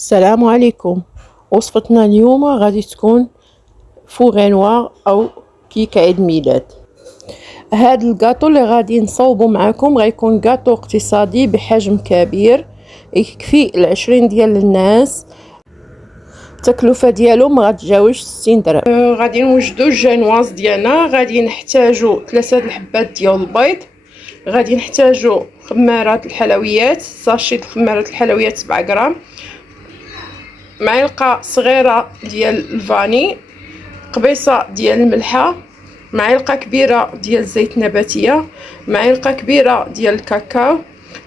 السلام عليكم. وصفتنا اليوم غادي تكون فوغي نوار او كيك عيد ميلاد. هاد الكاطو اللي غادي نصوبو معاكم غيكون كاطو اقتصادي بحجم كبير، يكفي ل20 ديال الناس. التكلفه ديالو ما غتجاوزش 60 درهم. غادي نوجدو الجانواز ديالنا. غادي نحتاجو 3 الحبات ديال البيض، غادي نحتاجو خمارات الحلويات، ساشي خمارات الحلويات 7 غرام، معلقه صغيره ديال الفاني، قبيصه ديال الملحه، معلقه كبيره ديال الزيت النباتيه، معلقه كبيره ديال الكاكاو،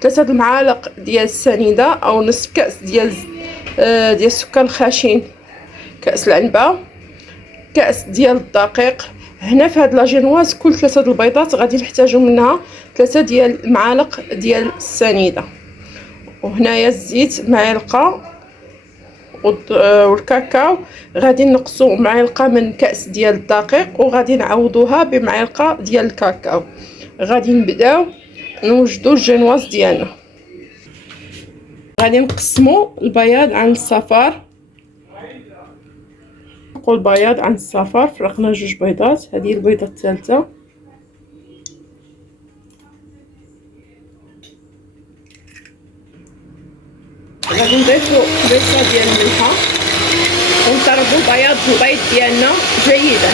3 المعالق ديال السنيده او نصف كاس ديال السكر الخشن، كاس العنبه، كاس ديال الدقيق. هنا في هاد لاجينواز كل 3 البيضات غادي نحتاجو منها 3 ديال المعالق ديال السنيده. وهنايا الزيت معلقه، والكاكاو غادي نقصو معلقه من كاس ديال الدقيق، وغادي نعوضوها بمعلقه ديال الكاكاو. غادي نبداو نوجدو الجينواز ديالنا. غادي نقسمو البياض عن الصفار. نقول البياض عن الصفار، فرقنا 2 بيضات. هذه البيضه الثالثه. غادي نضيفو قبيصه ديال الملحه ونضربو بياض البيض ديالنا جيدا.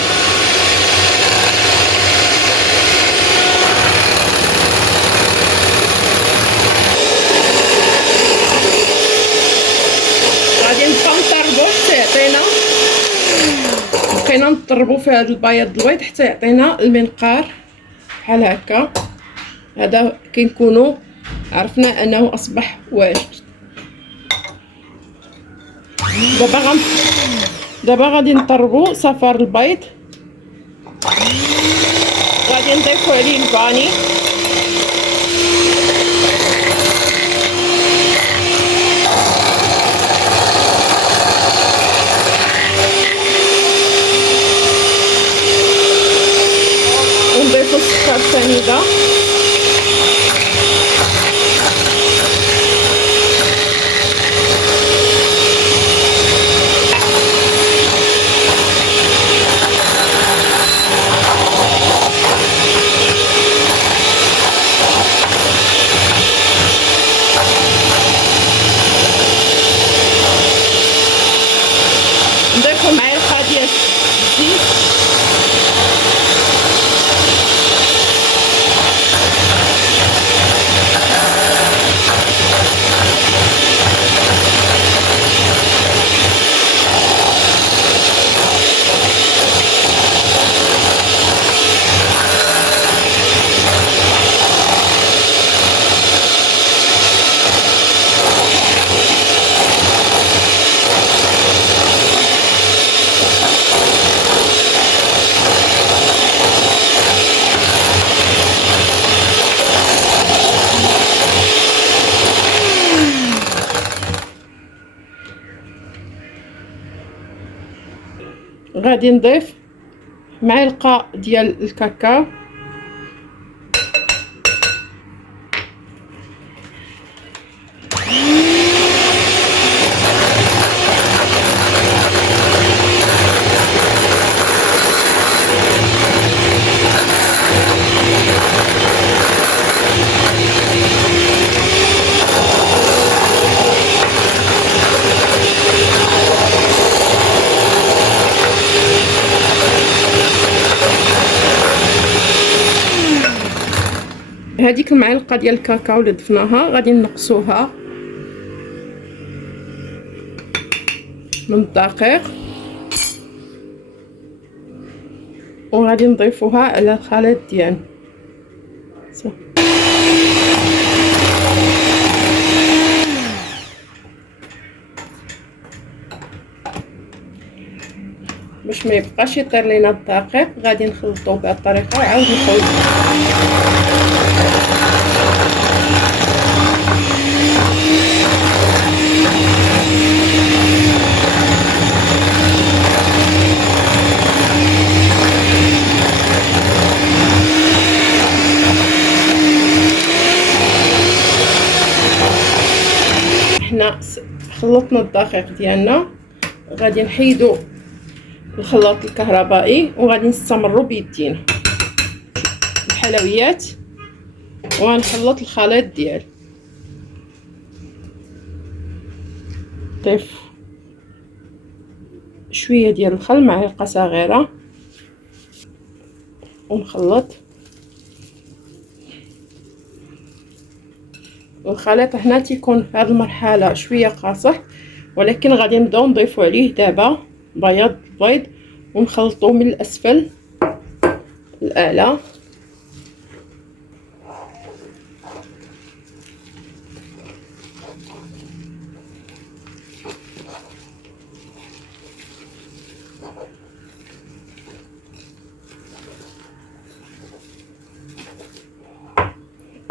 غادي نبقاو نضربو حتى يعطينا، بقينا نضربو في هذا البيض حتى يعطينا المنقار بحال هكا. هذا كنكونوا عرفنا انه اصبح واجد. دابا غادي نطربو صفار البيض، غادي نضيفو عليه الفاني، ونضيفو السكر السنيده، نضيفو معلقه ديال الزيت، غادي نضيف معلقه ديال الكاكاو، هذيك المعلقه ديال الكاكاو اللي ضفناها غادي نقصوها من الدقيق، وغادي نضيفوها على الخليط ديالنا. باش ما يبقاش يطير لينا الدقيق غادي نخلطوه بهذه الطريقه وعاود نخلطوه. حنا خلطنا الدقيق ديالنا، غادي نحيدو الخلاط الكهربائي وغادي نستمروا بيدينا الحلويات، وغنخلط الخليط ديالي. نضيف شويه ديال الخل، معلقه صغيره، ونخلط. والخليط هنا تيكون في هذه المرحله شويه قاصح، ولكن غادي نبداو نضيفو عليه دابا بياض البيض ونخلطوه من الاسفل للاعلى.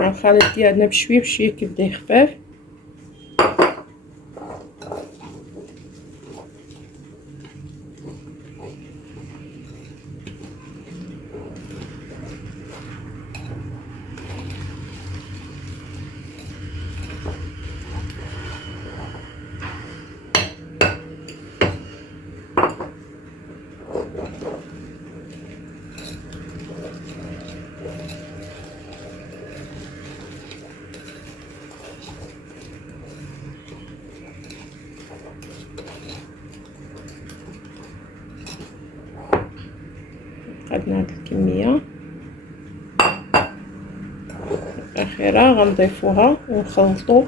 الخليط ديالنا بشويه بشويه كيبدا يخفاف. خدنا هاد الكميه الاخيره غنضيفوها ونخلطو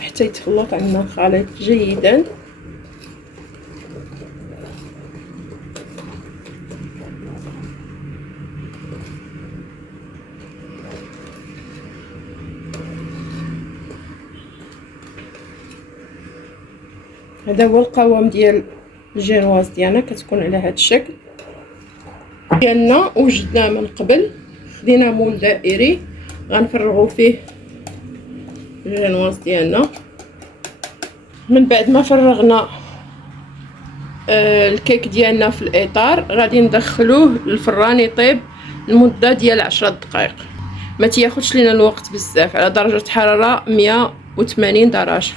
حتى يتخلط عندنا الخليط جيدا. هذا هو القوام ديال الجينواز ديالنا، كتكون على هذا الشكل ديالنا. وجدناه من قبل، خدينا مول دائري غنفرغوا فيه الجينواز ديالنا. من بعد ما فرغنا الكيك ديالنا في الاطار، غادي ندخلوه للفران يطيب لمده ديال 10 دقائق. ما تياخذش لينا الوقت بزاف، على درجه حراره 180 درجه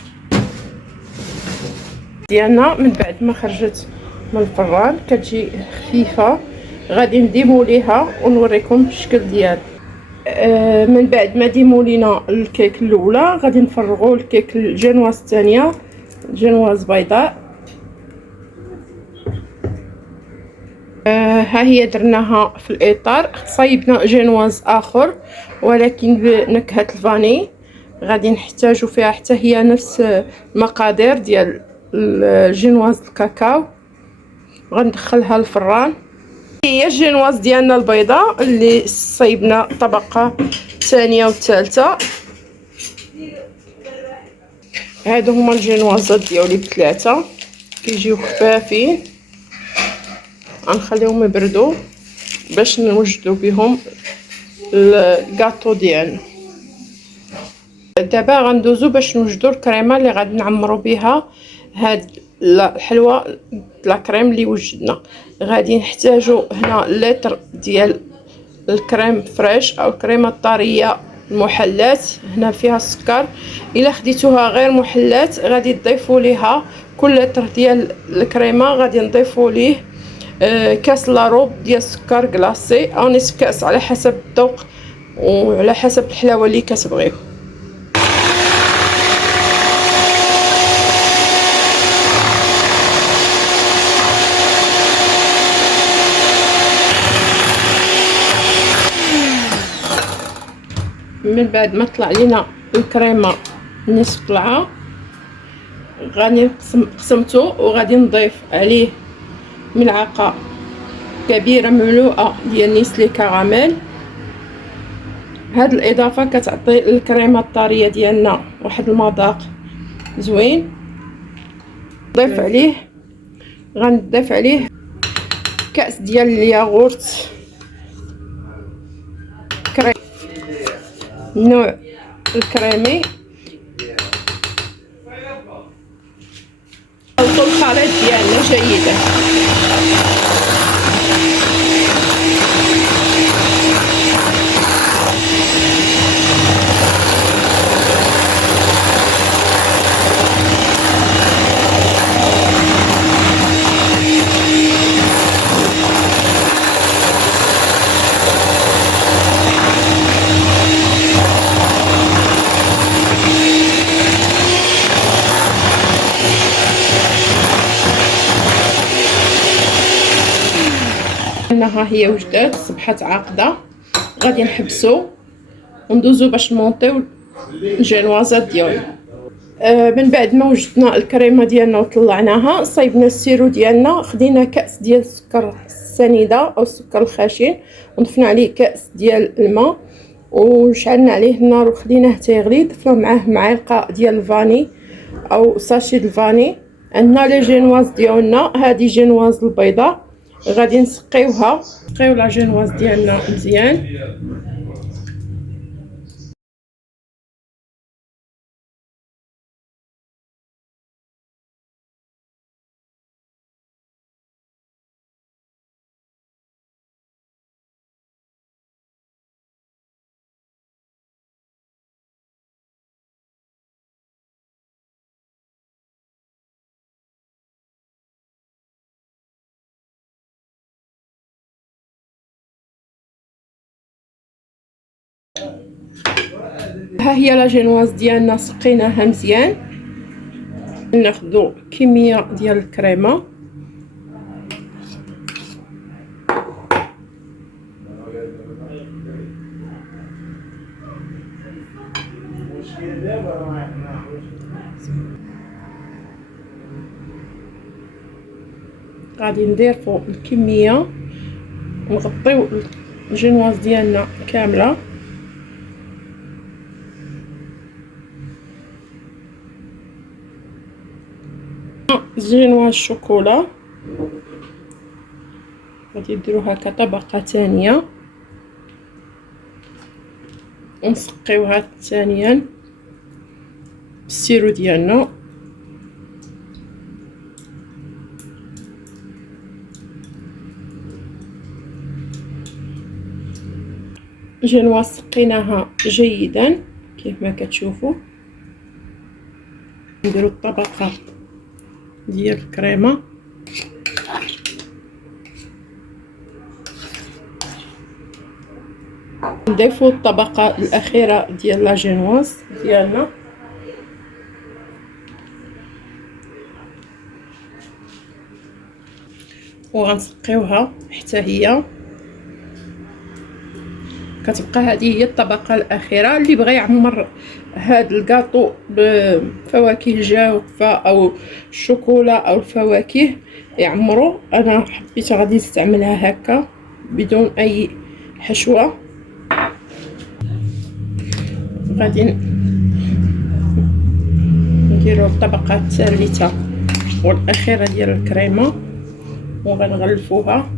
ديالنا. من بعد ما خرجت من الفران كتجي خفيفه، غادي نديموليها ونوريكم الشكل ديالها. من بعد ما ديمولينا الكيك الاولى، غادي نفرغوا الكيك الجينواز الثانيه، جينواز بيضاء. ها هي درناها في الاطار. صايبنا جينواز اخر ولكن بنكهه الفاني، غادي نحتاجو فيها حتى هي نفس المقادير ديال الجينواز الكاكاو. غندخلها الفران. هي الجينواز ديالنا البيضاء اللي صايبنا الطبقه الثانيه والثالثه. هادو هما الجينوازات ديالي بثلاثه، كيجيو خفافين. غنخليهم يبردوا باش نوجدوا بهم الكاطو ديالنا. دابا غندوزو باش نوجدوا الكريمه اللي غادي نعمروا بها هاد الحلوى لا كريم اللي وجدنا. غادي نحتاجو هنا لتر ديال الكريم فريش او الكريمه الطريه المحلات. هنا فيها السكر، الا خديتوها غير محلات غادي تضيفوا ليها كل لتر ديال الكريمه غادي نضيفوا ليه كاس لاروب ديال السكر كلاصي او نصف كاس على حسب الذوق وعلى حسب الحلاوه اللي كتبغيو. من بعد ما طلع لينا الكريمه نصف طلعه، غادي قسمته وغادي نضيف عليه ملعقه كبيره مملوءه ديال نيسلي كراميل. هاد الاضافه كتعطي الكريمه الطريه ديالنا واحد المذاق زوين. نضيف عليه غنضيف عليه كاس ديال الياغورت كريم نوع الكريمي. نخلطوا الخليط ديالنا جيدا. ديالنا ها هي وجدات، صبحات عاقده. غادي نحبسو وندوزو باش نمونطيو الجينوازات ديالنا. من بعد ما وجدنا الكريمه ديالنا وطلعناها، صايبنا السيرو ديالنا، خدينا كاس ديال السكر السنيده او السكر الخشن وضفنا عليه كاس ديال الماء وشعلنا عليه النار وخليناه تيغلي. ضفنا معاه معلقه ديال الفاني او ساشي د الفاني. عندنا لي جينواز ديالنا، هذه جينواز البيضاء، غادي نسقيوها. نسقيو لا جينواز ديالنا مزيان. ها هي لا جينواز ديالنا سقيناها مزيان. ناخذ كميه ديال الكريمه، غادي ندير فوق الكميه ونغطيو الجينواز ديالنا كامله. جينواز الشوكولا غادي نديروها كطبقه ثانيه ونسقيوها ثانيا بالسيرو ديالنا. جينواز سقيناها جيدا كيف ما كتشوفوا. نديرو الطبقه ديال الكريمه، نضيفو الطبقه الاخيره ديال لا جينواز ديالنا. وغنسقيوها حتى هي كتبقى هذه هي الطبقه الاخيره. اللي بغى يعمر هاد الكاطو بفواكه جافه او الشوكولا او الفواكه يعمرو. انا حبيت غادي نستعملها هكا بدون اي حشوه. غادي نديرو الطبقه الثالثه والاخيره ديال الكريمه وغنغلفوها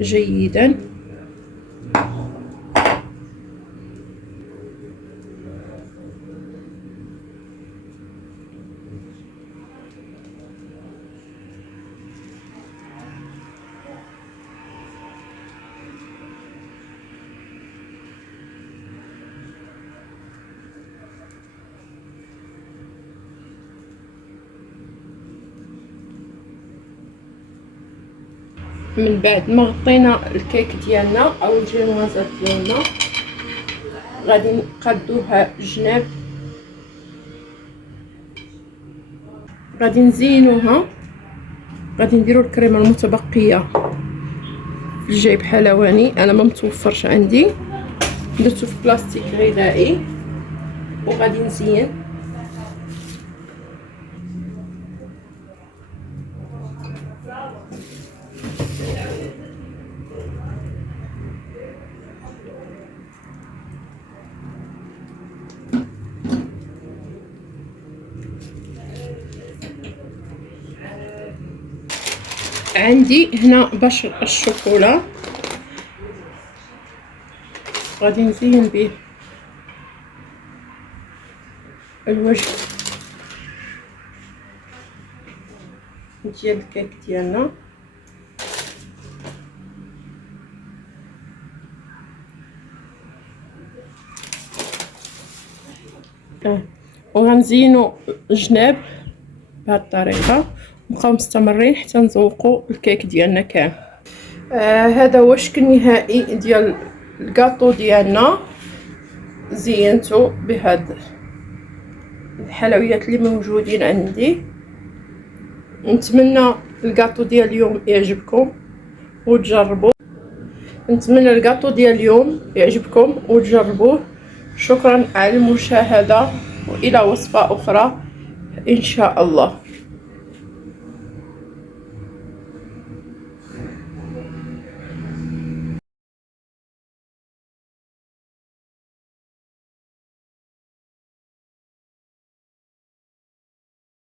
جيدا. من بعد ما غطينا الكيك ديالنا او الجينوازات ديالنا غادي نقادوها جناب. غادي نزينوها، غادي نديرو الكريمه المتبقيه في الجيب حلواني. انا ما متوفرش عندي، درتو في بلاستيك غذائي وغادي نزين. عندي هنا بشر الشوكولا غادي نزين به الوجه ديال الكيك ديالنا. وغنزينو الجناب بهذه الطريقه ونبقاو مستمرين حتى نذوقوا الكيك ديالنا كامل. هذا هو الشكل النهائي ديال الكاطو ديالنا. زينته بهاد الحلويات اللي موجودين عندي. نتمنى الكاطو ديال اليوم يعجبكم وتجربوه. نتمنى الكاطو ديال اليوم يعجبكم وتجربوه. شكرا على المشاهدة، وإلى وصفة أخرى إن شاء الله.